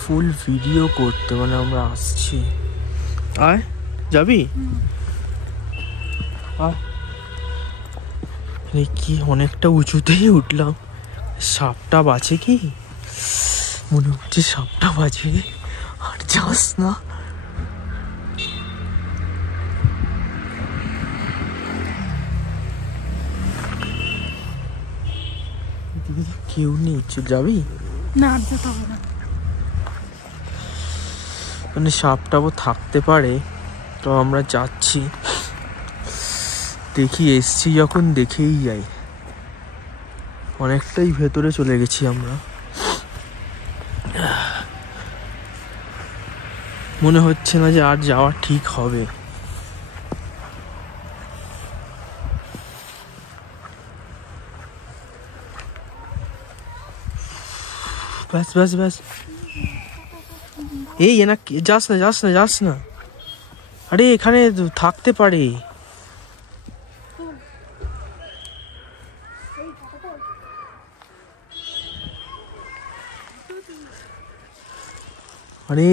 Full video করতে, মানে আমরা আসছি। আয়, যাবি? কি অনেকটা উঁচুতেই উঠলাম। সাপটা বাঁচে কি? মনে হচ্ছে সাপটা বাঁচে। আর যাস না। কেউ নেই, যাবি? না, যেতে হবে না। মানে সাপটাও থাকতে পারে, তো আমরা যাচ্ছি। দেখি, এসছি যখন দেখেই যাই। অনেকটাই ভেতরে চলে গেছি আমরা। মনে হচ্ছে না যে আর যাওয়া ঠিক হবে। ব্যাস ব্যাস ব্যাস। এই না, যাস না যাস না যাস না। আরে এখানে থাকতে পারে। আরে